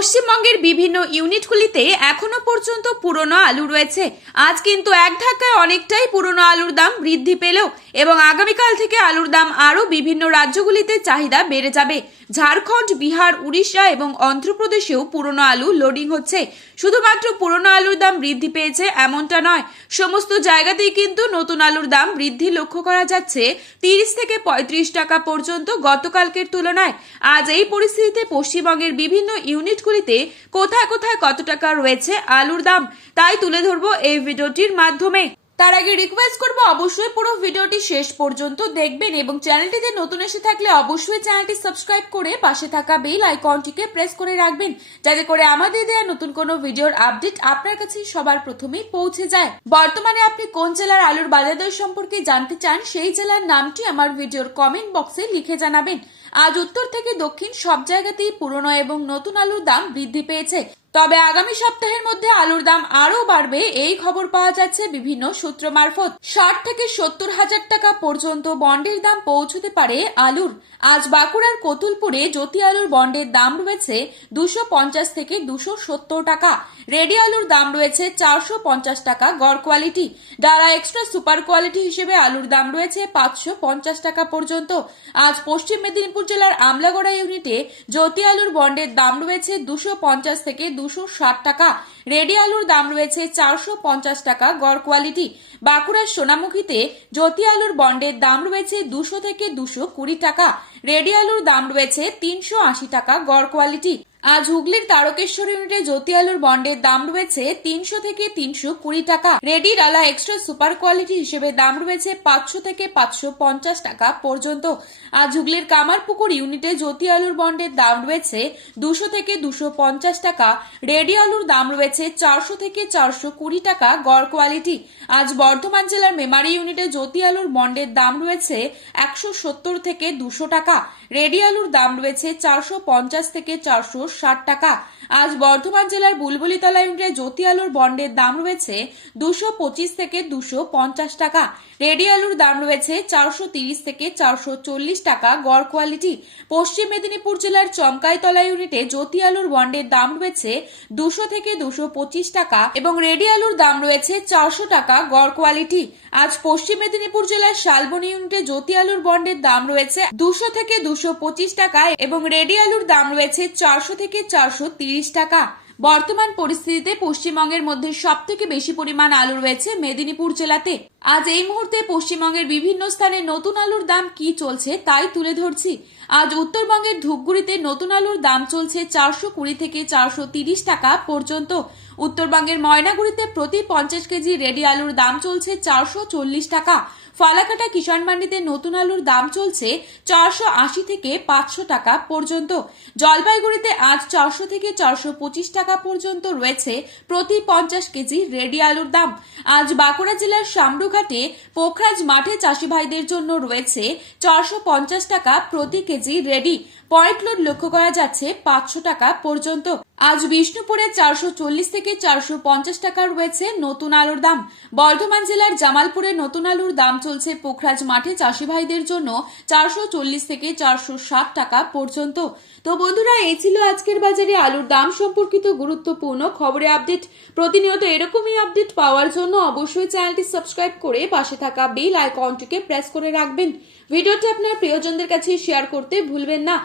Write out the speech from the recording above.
পশ্চিমবঙ্গের বিভিন্ন ইউনিটগুলিতে এখনো পর্যন্ত পুরনো আলু রয়েছে। আজ কিন্তু এক ধাক্কায় অনেকটাই পুরনো আলুর দাম বৃদ্ধি পেলেও এবং আগামীকাল থেকে আলুর দাম আরও বিভিন্ন রাজ্যগুলিতে চাহিদা বেড়ে যাবে। ঝাড়খণ্ড, বিহার, উড়িষ্যা এবং অন্ধ্রপ্রদেশেও পুরনো আলু লোডিং হচ্ছে। শুধুমাত্র পুরনো আলুর দাম বৃদ্ধি পেয়েছে এমনটা নয়, সমস্ত জায়গাতেই কিন্তু নতুন আলুর দাম বৃদ্ধি লক্ষ্য করা যাচ্ছে 30 থেকে 35 টাকা পর্যন্ত গতকালকের তুলনায়। আজ এই পরিস্থিতিতে পশ্চিমবঙ্গের বিভিন্ন ইউনিটগুলিতে কোথায় কোথায় কত টাকা রয়েছে আলুর দাম তাই তুলে ধরবো এই ভিডিওটির মাধ্যমে। তার আগে রিকোয়েস্ট করব অবশ্যই পুরো ভিডিওটি শেষ পর্যন্ত দেখবেন এবং চ্যানেলটিতে নতুন এসে থাকলে অবশ্যই চ্যানেলটি সাবস্ক্রাইব করে পাশে থাকা বেল আইকনটিকে প্রেস করে রাখবেন, যাতে করে আমাদের দেয়া নতুন কোনো ভিডিওর আপডেট আপনার কাছে সবার প্রথমেই পৌঁছে যায়। বর্তমানে আপনি কোন জেলার আলুর বাজার দর সম্পর্কে জানতে চান, সেই জেলার নামটি আমার ভিডিওর কমেন্ট বক্সে লিখে জানাবেন। আজ উত্তর থেকে দক্ষিণ সব জায়গাতেই পুরনো এবং নতুন আলুর দাম বৃদ্ধি পেয়েছে, তবে আগামী সপ্তাহের মধ্যে আলুর দাম আরও বাড়বে এই খবর পাওয়া যাচ্ছে বিভিন্ন সূত্র মারফত। 60 থেকে 70 হাজার টাকা পর্যন্ত বন্ডের দাম পৌঁছতে পারে আলুর। আজ বাঁকুড়ার কতুলপুরে জ্যোতি আলুর বন্ডের দাম রয়েছে 250 থেকে 270 টাকা। রেডি আলুর দাম রয়েছে 450 টাকা গড় quality. Dara extra super quality হিসেবে আলুর দাম রয়েছে 550 টাকা পর্যন্ত। আজ পশ্চিম মেদিনীপুর জেলার আমলাগড়া ইউনিটে জ্যোতি আলুর বন্ডের দাম রয়েছে 250 থেকে 260 টাকা। রেডি আলুর দাম রয়েছে 450 টাকা গড় কোয়ালিটি। বাঁকুড়ার সোনামুখীতে জ্যোতি আলুর বন্ডের দাম রয়েছে 200 থেকে 220 টাকা। রেডি আলুর দাম রয়েছে 380 টাকা গড় কোয়ালিটি। আজ হুগলির তারকেশ্বর ইউনিটে জ্যোতি আলুর বন্ডের দাম রয়েছে 300 থেকে 320 টাকা। রেডি ডালা এক্সট্রা সুপার কোয়ালিটি হিসেবে দাম রয়েছে 500 থেকে 550 টাকা পর্যন্ত। আজ হুগলির কামারপুকুর ইউনিটে জ্যোতি আলুর বন্ডের দাম রয়েছে 200 থেকে 250 টাকা। রেডি আলুর দাম রয়েছে 400 থেকে 420 টাকা গড় কোয়ালিটি। আজ বর্ধমান জেলার মেমারি ইউনিটে জ্যোতি আলুর বন্ডের দাম রয়েছে 170 থেকে 200 টাকা। রেডি আলুর দাম রয়েছে 450 থেকে 460 টাকা। আজ বর্ধমান জেলার বুলবুলিতলা ইউনিটে জ্যোতি আলুর বন্ডের দাম রয়েছে 225 থেকে 250 টাকা। রেডি আলুর দাম রয়েছে 430 থেকে 440 টাকা গড় কোয়ালিটি। পশ্চিম মেদিনীপুর জেলার চমকাইতলা ইউনিটে জ্যোতি আলুর বন্ডের দাম রয়েছে 200 থেকে 225 টাকা এবং রেডি আলুর দাম রয়েছে 400 টাকা গড় কোয়ালিটি। আজ পশ্চিম মেদিনীপুর জেলার শালবনী ইউনিটে জ্যোতি আলুর বন্ডের দাম রয়েছে 200 থেকে 225 টাকা এবং রেডি আলুর দাম রয়েছে 400 থেকে 430 টাকা। বর্তমান পরিস্থিতিতে পশ্চিমবঙ্গের মধ্যে সব থেকে বেশি পরিমাণ আলু রয়েছে মেদিনীপুর জেলাতে। আজ এই মুহূর্তে পশ্চিমবঙ্গের বিভিন্ন স্থানে নতুন আলুর দাম কি চলছে তাই তুলে ধরছি। আজ উত্তরবঙ্গের ধূপগুড়িতে নতুন আলুর দাম চলছে 420 থেকে 430 টাকা পর্যন্ত। উত্তরবঙ্গের ময়নাগুড়িতে প্রতি 50 কেজি রেডি আলুর দাম চলছে 440 টাকা। ফালাকাটা কিষাণ মান্ডিতে নতুন আলুর দাম চলছে 480 থেকে 500 টাকা পর্যন্ত। জলপাইগুড়িতে আজ 400 থেকে 425 টাকা পর্যন্ত রয়েছে প্রতি 50 কেজি রেডি আলুর দাম। আজ বাঁকুড়া জেলার শামরুঘাটে পোখরাজ মাঠে চাষি ভাইদের জন্য রয়েছে 450 টাকা প্রতি কেজি রেডি। পয়েন্ট লোড লক্ষ্য করা যাচ্ছে 500 টাকা পর্যন্ত। আজ বিষ্ণুপুরে 440 থেকে 450 টাকা রয়েছে নতুন আলুর দাম। বর্ধমান জেলার জামালপুরে নতুন আলুর দাম চলছে পোখরাজ মাঠে চাষি ভাইদের জন্য 440 থেকে 460 টাকা পর্যন্ত। তো বন্ধুরা, এই ছিল আজকের বাজারে আলুর দাম সম্পর্কিত গুরুত্বপূর্ণ খবরে আপডেট। প্রতিনিয়ত এরকমই আপডেট পাওয়ার জন্য অবশ্যই চ্যানেলটি সাবস্ক্রাইব করে পাশে থাকা বেল আইকনটিকে প্রেস করে রাখবেন। ভিডিওটি আপনার প্রিয়জনদের কাছে শেয়ার করতে ভুলবেন না।